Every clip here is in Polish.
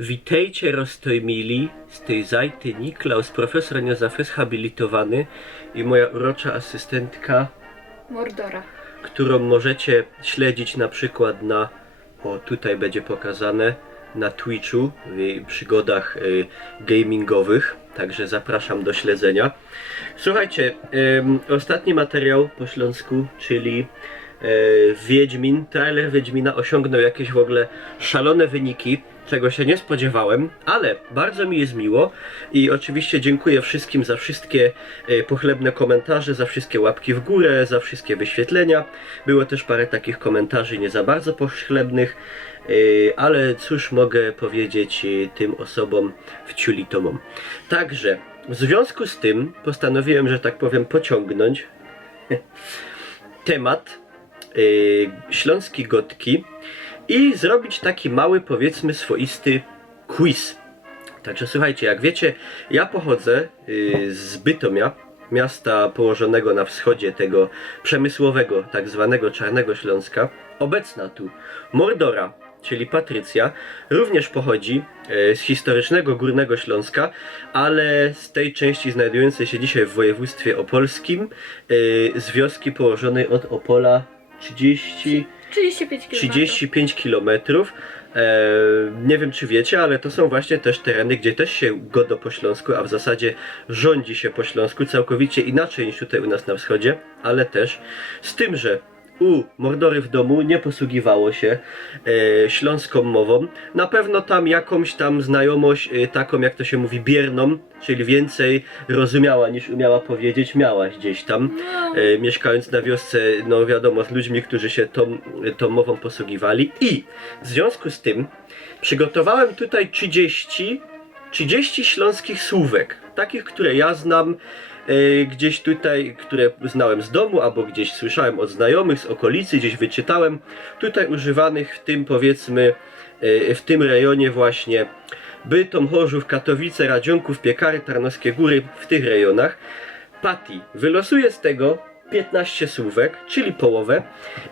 Witajcie roztojmili, z tej zajty Niklaus, profesor Niezafes habilitowany i moja urocza asystentka Mordora. którą możecie śledzić na przykład na, o tutaj będzie pokazane, na Twitchu, w jej przygodach gamingowych, także zapraszam do śledzenia. Słuchajcie, ostatni materiał po śląsku, czyli Wiedźmin, trailer Wiedźmina osiągnął jakieś w ogóle szalone wyniki, czego się nie spodziewałem, ale bardzo mi jest miło i oczywiście dziękuję wszystkim za wszystkie pochlebne komentarze, za wszystkie łapki w górę, za wszystkie wyświetlenia. Było też parę takich komentarzy nie za bardzo pochlebnych, ale cóż mogę powiedzieć tym osobom wciulitomom. Także w związku z tym postanowiłem, że tak powiem, pociągnąć temat śląskiej gotki i zrobić taki mały, powiedzmy, swoisty quiz. Także słuchajcie, jak wiecie, ja pochodzę z Bytomia, miasta położonego na wschodzie tego przemysłowego, tak zwanego Czarnego Śląska. Obecna tu Mordora, czyli Patrycja, również pochodzi z historycznego Górnego Śląska, ale z tej części znajdującej się dzisiaj w województwie opolskim, z wioski położonej od Opola 35 km. Nie wiem, czy wiecie, ale to są właśnie też tereny, gdzie też się godo po śląsku, a w zasadzie rządzi się po śląsku całkowicie inaczej niż tutaj u nas na wschodzie, ale też z tym, że u Mordory w domu nie posługiwało się śląską mową. Na pewno tam jakąś tam znajomość taką, jak to się mówi, bierną, czyli więcej rozumiała niż umiała powiedzieć, miałaś gdzieś tam, mieszkając na wiosce, no wiadomo, z ludźmi, którzy się tą mową posługiwali. I w związku z tym przygotowałem tutaj 30 śląskich słówek, takich, które ja znam, gdzieś tutaj, które znałem z domu, albo gdzieś słyszałem od znajomych z okolicy, gdzieś wyczytałem, tutaj używanych w tym, powiedzmy, w tym rejonie właśnie Bytom, Chorzów, Katowice, Radzionków, Piekary, Tarnowskie Góry, w tych rejonach. Patty wylosuje z tego 15 słówek, czyli połowę,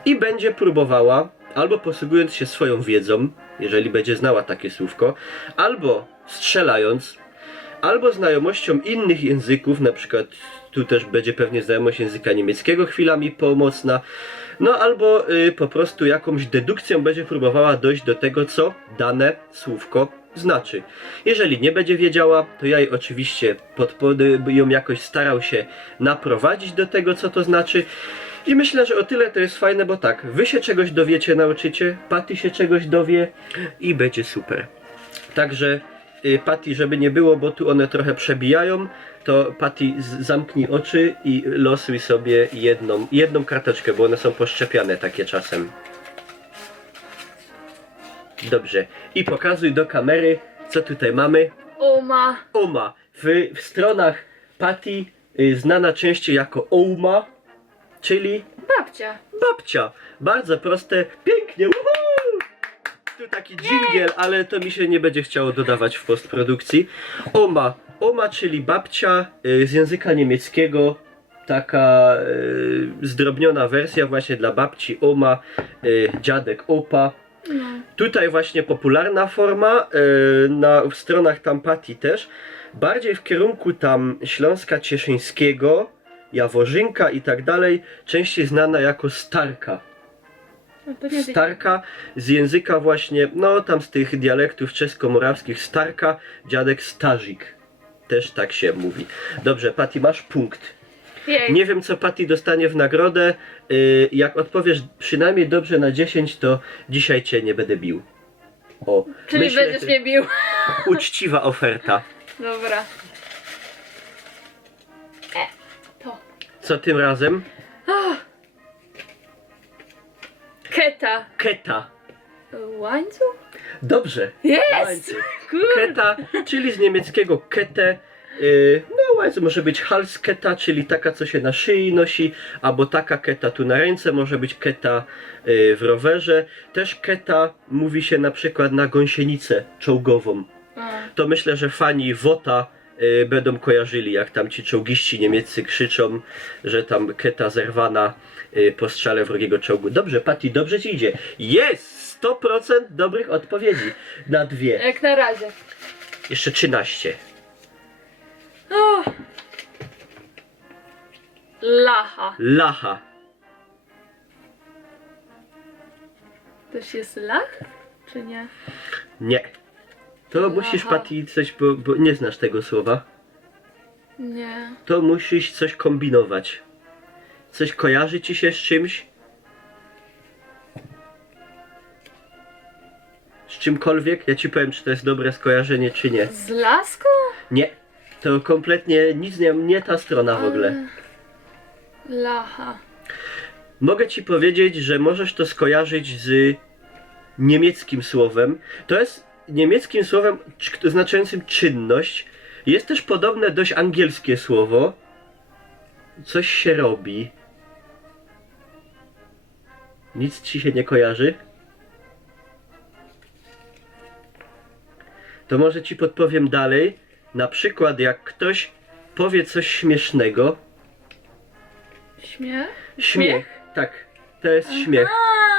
i będzie próbowała, albo posługując się swoją wiedzą, jeżeli będzie znała takie słówko, albo strzelając, albo znajomością innych języków, na przykład tu też będzie pewnie znajomość języka niemieckiego chwilami pomocna, no albo po prostu jakąś dedukcją będzie próbowała dojść do tego, co dane słówko znaczy. Jeżeli nie będzie wiedziała, to ja jej oczywiście ją jakoś starał się naprowadzić do tego, co to znaczy. I myślę, że o tyle to jest fajne, bo tak, wy się czegoś dowiecie, nauczycie, Patty się czegoś dowie i będzie super. Także Patty, żeby nie było, bo tu one trochę przebijają, to Patty zamknij oczy i losuj sobie jedną karteczkę, bo one są poszczepiane takie czasem. Dobrze. I pokazuj do kamery, co tutaj mamy. Oma. Oma. W stronach Patty znana częściej jako Ouma, czyli Babcia. babcia. Bardzo proste. Pięknie. Woohoo! Tu taki dżingiel, ale to mi się nie będzie chciało dodawać w postprodukcji. Oma. Oma, czyli babcia z języka niemieckiego. Taka zdrobniona wersja właśnie dla babci. Oma, dziadek, opa. No. Tutaj właśnie popularna forma, w stronach tam Patty też, bardziej w kierunku tam Śląska Cieszyńskiego, Jaworzynka i tak dalej, częściej znana jako Starka. No to nie Starka z języka właśnie, no tam z tych dialektów czesko-morawskich, Starka, dziadek Starzik. Też tak się mówi. Dobrze, Patty, masz punkt. Jej. Nie wiem, co Patty dostanie w nagrodę. Jak odpowiesz przynajmniej dobrze na 10, to dzisiaj cię nie będę bił. O, Czyli myślę, będziesz że mnie bił. uczciwa oferta. Dobra. To. Co tym razem? Keta. Keta. Łańcuch? Dobrze. Jest! Łańcuch. Kurde. Keta, czyli z niemieckiego Kette. No łańcuch może być Halsketa, czyli taka, co się na szyi nosi, albo taka keta tu na ręce, może być keta w rowerze. Też keta mówi się na przykład na gąsienicę czołgową. A. To myślę, że fani WOTA będą kojarzyli, jak tam ci czołgiści niemieccy krzyczą, że tam keta zerwana po strzale wrogiego czołgu. Dobrze, Patty, dobrze ci idzie. Jest! 100% dobrych odpowiedzi na 2. Jak na razie. Jeszcze 13. O! Lacha. Lacha. Też jest lach? Czy nie? Nie. To musisz, Lacha. Patty, coś, bo nie znasz tego słowa. Nie. To musisz coś kombinować. Coś kojarzy ci się z czymś? Z czymkolwiek? Ja ci powiem, czy to jest dobre skojarzenie, czy nie. Z laską? Nie. To kompletnie nic nie ta strona w ogóle. Lacha. Mogę ci powiedzieć, że możesz to skojarzyć z niemieckim słowem. To jest niemieckim słowem znaczącym czynność. Jest też podobne dość angielskie słowo. Coś się robi. Nic ci się nie kojarzy? To może ci podpowiem dalej. Na przykład jak ktoś powie coś śmiesznego. Śmiech? Śmiech. Tak, to jest śmiech.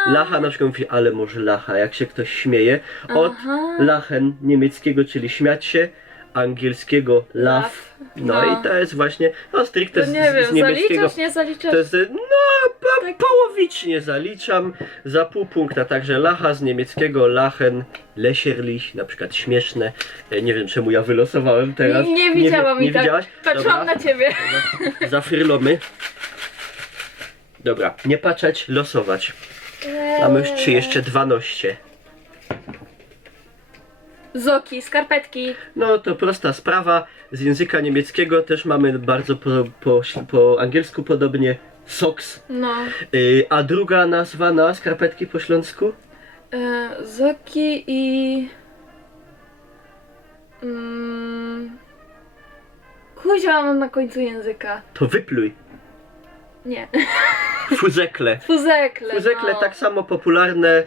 Lacha na przykład mówi, ale może lacha, jak się ktoś śmieje. Od Aha. lachen niemieckiego, czyli śmiać się, angielskiego laugh. No No. i to jest właśnie, no stricte To nie z wiem, niemieckiego. zaliczasz, nie zaliczasz? To jest, no, Tak. połowicznie zaliczam za pół punkta, także lacha z niemieckiego, lachen, lächerlich, na przykład śmieszne. Nie wiem czemu ja wylosowałem teraz. Nie widziałam nie i tak. widziałaś? Patrzyłam na ciebie. Zafirlomy. Dobra, nie patrzeć, losować. Mamy już 3, jeszcze 12. Zoki, skarpetki. No to prosta sprawa. Z języka niemieckiego też mamy bardzo po angielsku podobnie socks. No. A druga nazwa na skarpetki po śląsku? Zoki i... Kuźwa mam na końcu języka. To wypluj. Nie. Fuzekle. Fuzekle. Fuzekle no. tak samo popularne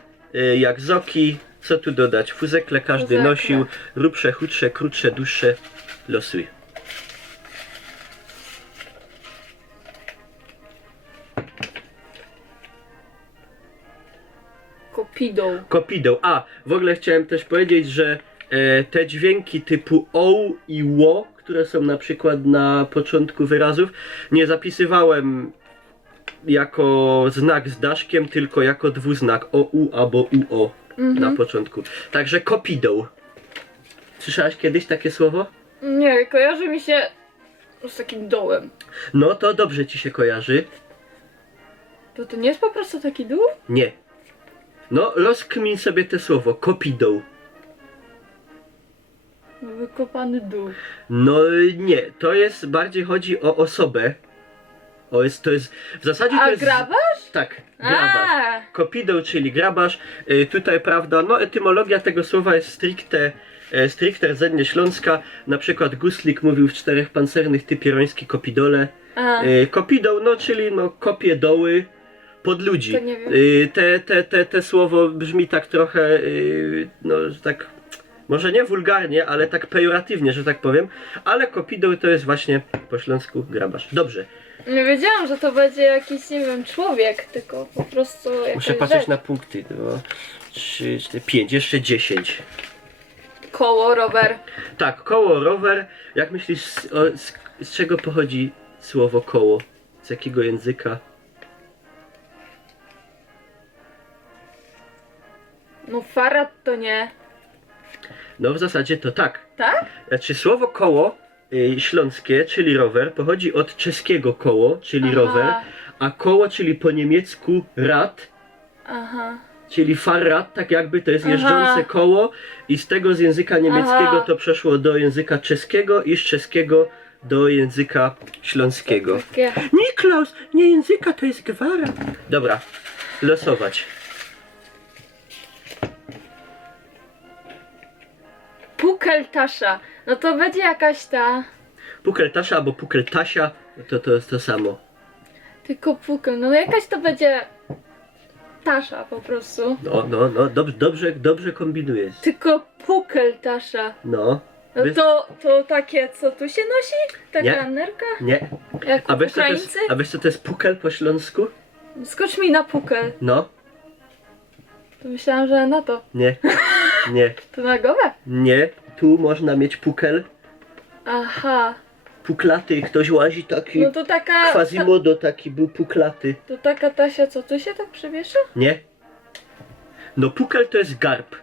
jak zoki. Co tu dodać? Fuzekle każdy Fuzekle. nosił. Grubsze, chudsze, krótsze, dłuższe. Losuj. Kopidą. Kopidą. A, w ogóle chciałem też powiedzieć, że te dźwięki typu o i ło, które są na przykład na początku wyrazów, nie zapisywałem jako znak z daszkiem, tylko jako dwuznak o-u albo u-o na początku. Także kopidą. Słyszałaś kiedyś takie słowo? Nie, kojarzy mi się z takim dołem. No to dobrze ci się kojarzy. To nie jest po prostu taki dół? Nie. No, rozkmin sobie te słowo. Kopidą. Wykopany dół. No nie, to jest bardziej chodzi o osobę. To jest w zasadzie to A jest. grabarz? Tak, grabarz. A, Kopidą, czyli grabarz. Tutaj prawda, no etymologia tego słowa jest stricte rdzennie śląska. Na przykład Guslik mówił w Czterech Pancernych ty pieroński kopidole. a. Kopidą, no czyli no kopie doły pod ludzi. To nie wiem. Te słowo brzmi tak trochę, no że tak, może nie wulgarnie, ale tak pejoratywnie, że tak powiem. Ale kopidą to jest właśnie po śląsku grabarz. Dobrze. Nie wiedziałam, że to będzie jakiś, nie wiem, człowiek, tylko po prostu jakaś Muszę patrzeć rzecz. na punkty. 2, 3, 4, 5, jeszcze 10. Koło, rower. Tak, koło, rower. Jak myślisz, z czego pochodzi słowo koło? Z jakiego języka? No farad to nie. No w zasadzie to tak. Tak? Znaczy słowo koło śląskie, czyli rower, pochodzi od czeskiego koło, czyli Aha. rower, a koło, czyli po niemiecku rad, Aha. czyli Fahrrad, tak jakby to jest Aha. jeżdżące koło i z tego z języka niemieckiego Aha. to przeszło do języka czeskiego i z czeskiego do języka śląskiego. Takie. Niklaus, nie języka, to jest gwara. Dobra, losować. Pukeltasza. No to będzie jakaś ta... Pukeltasza albo pukeltasia, to jest to samo. Tylko pukel. No jakaś to będzie... Tasza po prostu. No, dobrze kombinujesz. Tylko pukeltasza. No, No Wy- to takie, co tu się nosi? Taka Nie. nerka? Nie. Jak A wiesz, co to jest, Ukraińcy? a wiesz co to jest pukel po śląsku? Skocz mi na pukel. No. To myślałam, że na to. Nie. Nie. To na głowę? Nie. Tu można mieć pukel. Aha. Puklaty. Ktoś łazi taki. No to taka... Quasimodo taki był puklaty. To taka Tasia, co tu się tak przewiesza? Nie. No pukel to jest garb.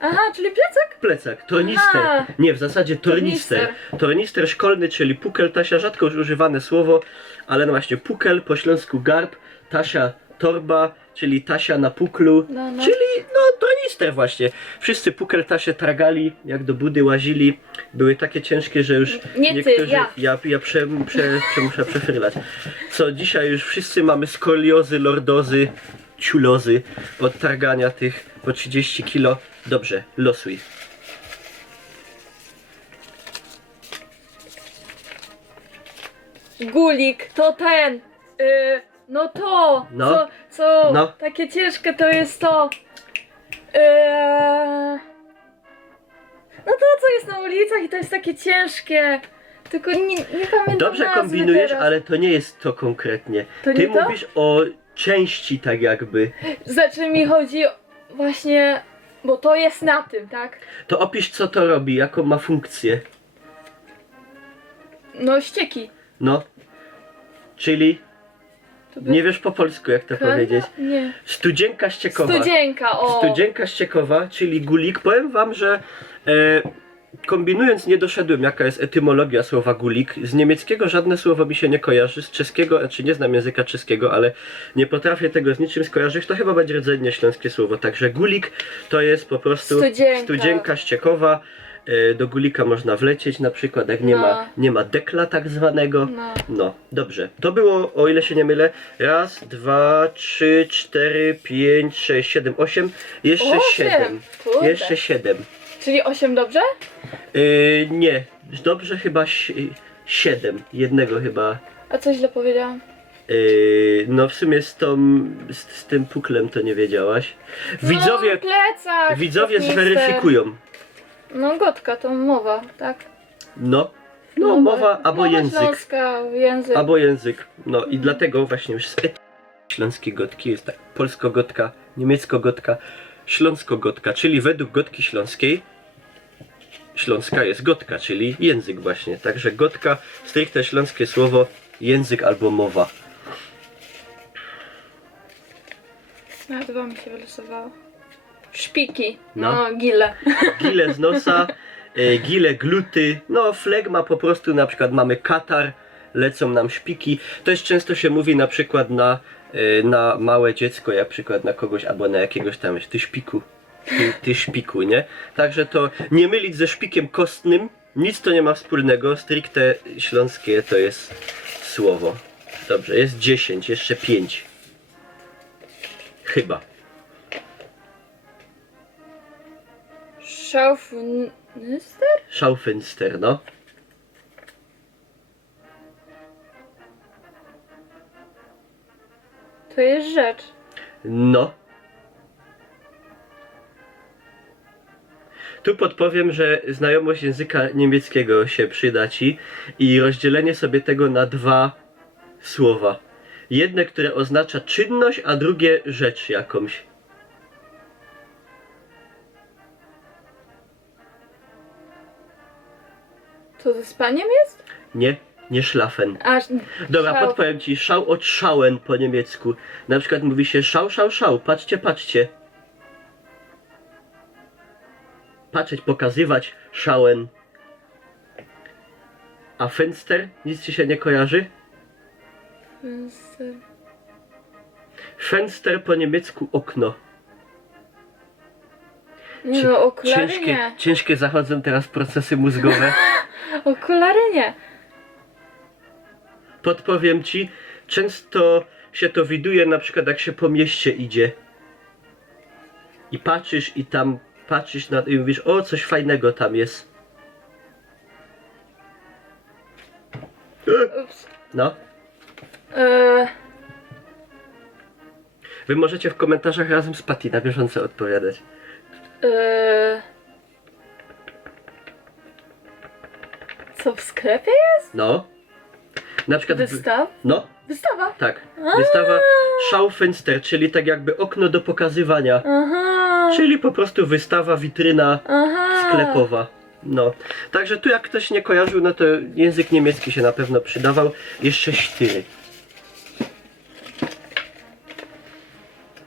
Aha, czyli plecak? Plecak, tornister. Aha. Nie, w zasadzie tornister. Tornister szkolny, czyli pukel, Tasia, rzadko już używane słowo, ale no właśnie pukel, po śląsku garb, Tasia torba, czyli Tasia na puklu, No. czyli no tornister właśnie. Wszyscy pukel Tasie tragali, jak do budy łazili, były takie ciężkie, że już Nie ty, niektórzy... ja. Muszę przefrylać. Co dzisiaj już wszyscy mamy skoliozy, lordozy, ciulozy od targania tych po 30 kilo. Dobrze, losuj. Gulik, to ten. No to. No. Co No. takie ciężkie to jest to. No to co jest na ulicach i to jest takie ciężkie. Tylko nie pamiętam Dobrze nazwy kombinujesz, teraz. ale to nie jest to konkretnie. To Ty nie to? mówisz o części tak jakby. Znaczy mi chodzi właśnie, bo to jest na tym, tak? To opisz co to robi, jaką ma funkcję. No ścieki. No. Czyli To by- nie wiesz po polsku jak to powiedzieć. Nie. Studzienka ściekowa. Studzienka, o. Studzienka ściekowa, czyli gulik. Powiem wam, że kombinując nie doszedłem jaka jest etymologia słowa gulik. Z niemieckiego żadne słowo mi się nie kojarzy, z czeskiego, znaczy nie znam języka czeskiego, ale nie potrafię tego z niczym skojarzyć. To chyba będzie rdzennie śląskie słowo. Także gulik to jest po prostu Studzienka. ściekowa. Do gulika można wlecieć na przykład, jak nie ma dekla tak zwanego. No. No, dobrze. To było, o ile się nie mylę, raz, dwa, trzy, cztery, pięć, sześć, siedem, osiem. Jeszcze 8. 7. Kurde. Jeszcze 7. Czyli 8 dobrze? Nie, dobrze chyba 7. Jednego chyba. A co źle powiedziałam? No w sumie z tym puklem to nie wiedziałaś. Widzowie, No, plecak, widzowie kotnister. zweryfikują. No gotka to mowa, tak? No, mowa albo język. Śląska, język. Albo język. No i dlatego właśnie już z śląskiej gotki jest tak polsko-gotka, niemiecko-gotka, śląsko-gotka, czyli według gotki śląskiej śląska jest gotka, czyli język właśnie. Także gotka, stricte śląskie słowo, język albo mowa. Na 2 mi się wylosowało. Szpiki. No. No, gile. Gile z nosa, gile gluty, no flegma po prostu, na przykład mamy katar, lecą nam szpiki. To jest często się mówi na przykład na małe dziecko, jak przykład na kogoś albo na jakiegoś tam, ty szpiku, ty szpiku, nie? Także to nie mylić ze szpikiem kostnym, nic to nie ma wspólnego, stricte śląskie to jest słowo. Dobrze, jest 10, jeszcze 5. Chyba. Schaufenster? Schaufenster, no. To jest rzecz. No. Tu podpowiem, że znajomość języka niemieckiego się przyda ci i rozdzielenie sobie tego na 2 słowa. Jedne, które oznacza czynność, a drugie rzecz jakąś. To ze spaniem jest? Nie szlafen. Aż. Dobra, Schau- podpowiem ci schau od schauen po niemiecku. Na przykład mówi się schau, schau, schau. Patrzcie, patrzcie. Patrzeć, pokazywać, schauen. A Fenster? Nic ci się nie kojarzy? Fenster. Fenster po niemiecku okno. Nie no, okulary Ciężkie, nie. ciężkie zachodzą teraz procesy mózgowe. Okulary nie. Podpowiem ci, często się to widuje na przykład jak się po mieście idzie. I patrzysz i tam patrzysz na i mówisz, o coś fajnego tam jest. Ups. No. Eee, Wy możecie w komentarzach razem z Patty na bieżąco odpowiadać. eee, To w sklepie jest? No. Na przykład... No, Wystawa? tak. Wystawa Schaufenster, czyli tak jakby okno do pokazywania. Aha. Czyli po prostu wystawa, witryna Aha. sklepowa. No. Także tu jak ktoś nie kojarzył, no to język niemiecki się na pewno przydawał. Jeszcze sztyry.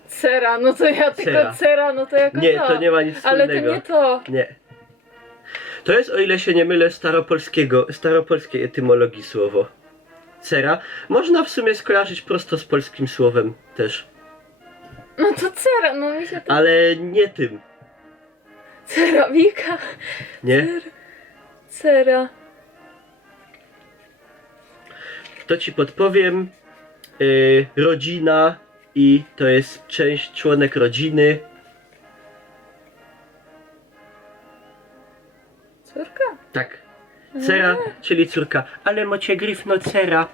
Cera, no to ja tylko Cera. cera, no to jako Nie, to nie ma nic wspólnego. Ale to nie to. Nie. To jest, o ile się nie mylę, staropolskiej etymologii słowo. Cera. Można w sumie skojarzyć prosto z polskim słowem też. No to cera, no mi się to... Ale nie tym. Ceramika. Nie? Cera. To ci podpowiem. Rodzina i to jest członek rodziny. Córka? Tak. Cera, czyli córka. Ale mocie gryf, no cera.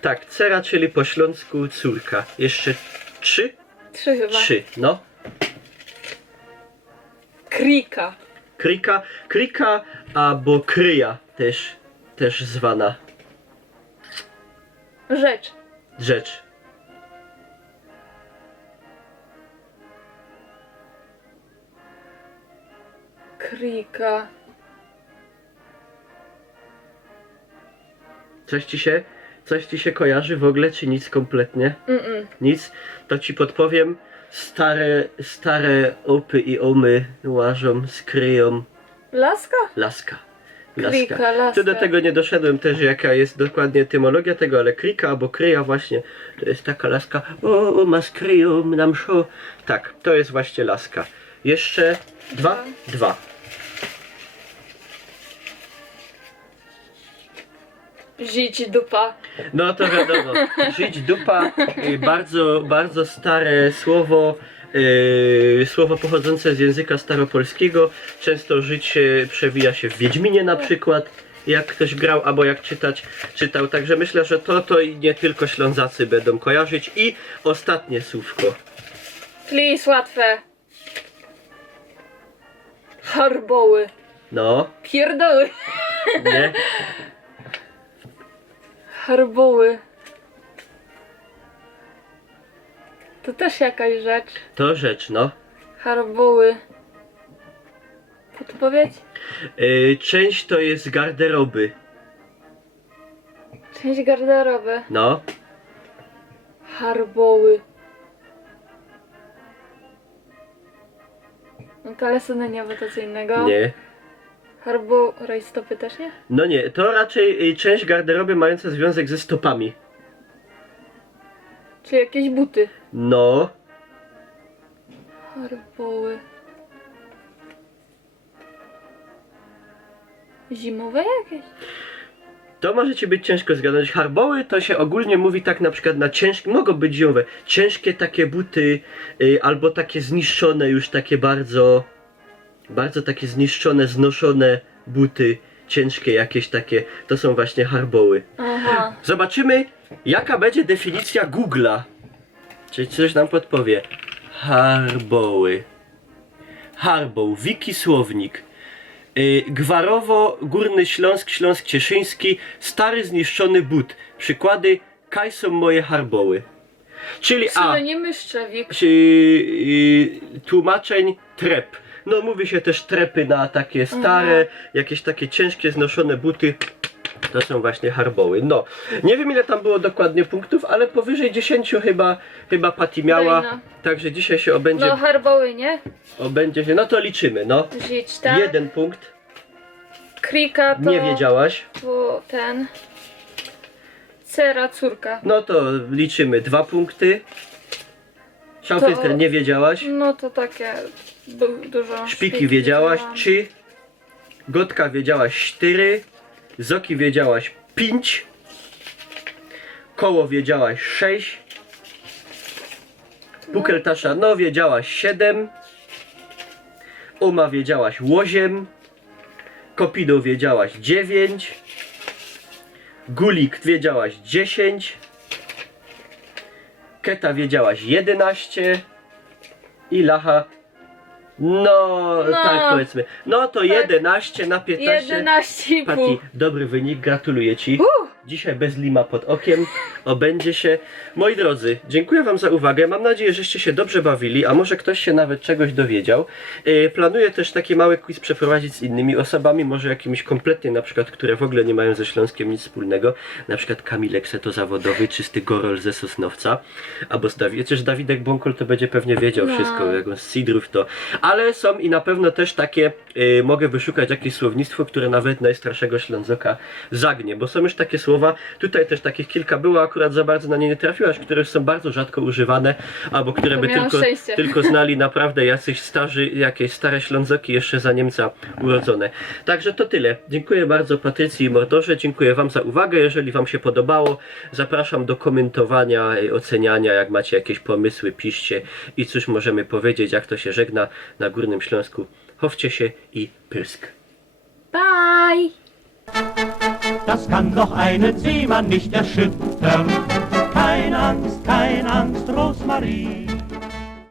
Tak, cera, czyli po śląsku córka. Jeszcze trzy? 3 chyba. Trzy, no. Krika. Krika albo kryja też zwana rzecz. Krika. Coś ci się kojarzy w ogóle, czy nic kompletnie? Nic? To ci podpowiem. Stare opy i omy łażą, skryją. Laska? Laska. Krika, laska. Tu do tego nie doszedłem też, jaka jest dokładnie etymologia tego, ale krika albo kryja właśnie, to jest taka laska. O, ma skryją nam szo. Tak, to jest właśnie laska. Jeszcze dwa. Żyć dupa. No to wiadomo, żyć dupa, bardzo stare słowo, słowo pochodzące z języka staropolskiego. Często żyć przewija się w Wiedźminie na przykład, jak ktoś grał, albo jak czytał. Także myślę, że to i nie tylko Ślązacy będą kojarzyć. I ostatnie słówko. Please, łatwe. Harboły. No, Pierdoły. nie? Harboły. To też jakaś rzecz. To rzecz, no. Harboły. Podpowiedź? Część to jest garderoby. Część garderoby. No. Harboły. No kalesony nie, bo to co innego. Nie. Rajstopy też nie? No nie, to raczej część garderoby mająca związek ze stopami. Czy jakieś buty? No. Harboły. Zimowe jakieś? To może ci być ciężko zgadnąć. Harboły to się ogólnie mówi tak na przykład na ciężkie, mogą być zimowe, ciężkie takie buty, albo takie zniszczone już, takie bardzo takie zniszczone, znoszone buty, ciężkie jakieś takie, to są właśnie harboły. Aha. Zobaczymy, jaka będzie definicja Google'a. Czy coś nam podpowie. Harboły. Harboł, wiki słownik. Gwarowo, Górny Śląsk, Śląsk Cieszyński, stary zniszczony but. Przykłady, kaj są moje harboły. Czyli Synonimy szczewik. tłumaczeń trep. No mówi się też trepy na takie stare, jakieś takie ciężkie, znoszone buty. To są właśnie harboły. No, nie wiem ile tam było dokładnie punktów, ale powyżej 10 chyba Patty miała. Dajna. Także dzisiaj się obędzie, No harboły, nie? no to liczymy, no. Żyć, tak? 1 punkt. Krika to... Nie wiedziałaś. To ten... Cera, córka. No to liczymy 2 punkty. Schaufenster To- nie wiedziałaś. No to takie... Dużo... Szpiki wiedziałaś wiedziałam. 3. Gotka wiedziałaś 4. Zoki wiedziałaś 5. Koło wiedziałaś 6. Pukeltasza no wiedziałaś 7. Uma wiedziałaś 8. Kopido wiedziałaś 9. Gulik wiedziałaś 10. Keta wiedziałaś 11. I Lacha No, No. tak powiedzmy. No to 11 na 15. 11,5. Pati, dobry wynik, gratuluję Ci. Dzisiaj bez lima pod okiem obędzie się. Moi drodzy, dziękuję Wam za uwagę. Mam nadzieję, żeście się dobrze bawili, a może ktoś się nawet czegoś dowiedział. Planuję też taki mały quiz przeprowadzić z innymi osobami, może jakimiś kompletnie na przykład, które w ogóle nie mają ze Śląskiem nic wspólnego. Na przykład Kamilek Seto zawodowy, czysty Gorol ze Sosnowca. Albo z Chociaż Dawidek Bąkol to będzie pewnie wiedział No. wszystko, jak on z Sidrów to. Ale są i na pewno też takie, mogę wyszukać jakieś słownictwo, które nawet najstarszego Ślązoka zagnie, bo są już takie słowa, tutaj też takich kilka było, akurat za bardzo na nie nie trafiłaś, które są bardzo rzadko używane, albo które To by miałam tylko, szczęście. tylko znali naprawdę jacyś starzy, jakieś stare Ślązoki jeszcze za Niemca urodzone. Także to tyle. Dziękuję bardzo Patrycji i Mordorze, dziękuję Wam za uwagę. Jeżeli Wam się podobało, zapraszam do komentowania, oceniania, jak macie jakieś pomysły, piszcie i cóż możemy powiedzieć, jak to się żegna na Górnym Śląsku. Chowcie się i prysk. Bye! Das kann doch einen Seemann nicht erschüttern. Keine Angst, Rosmarie.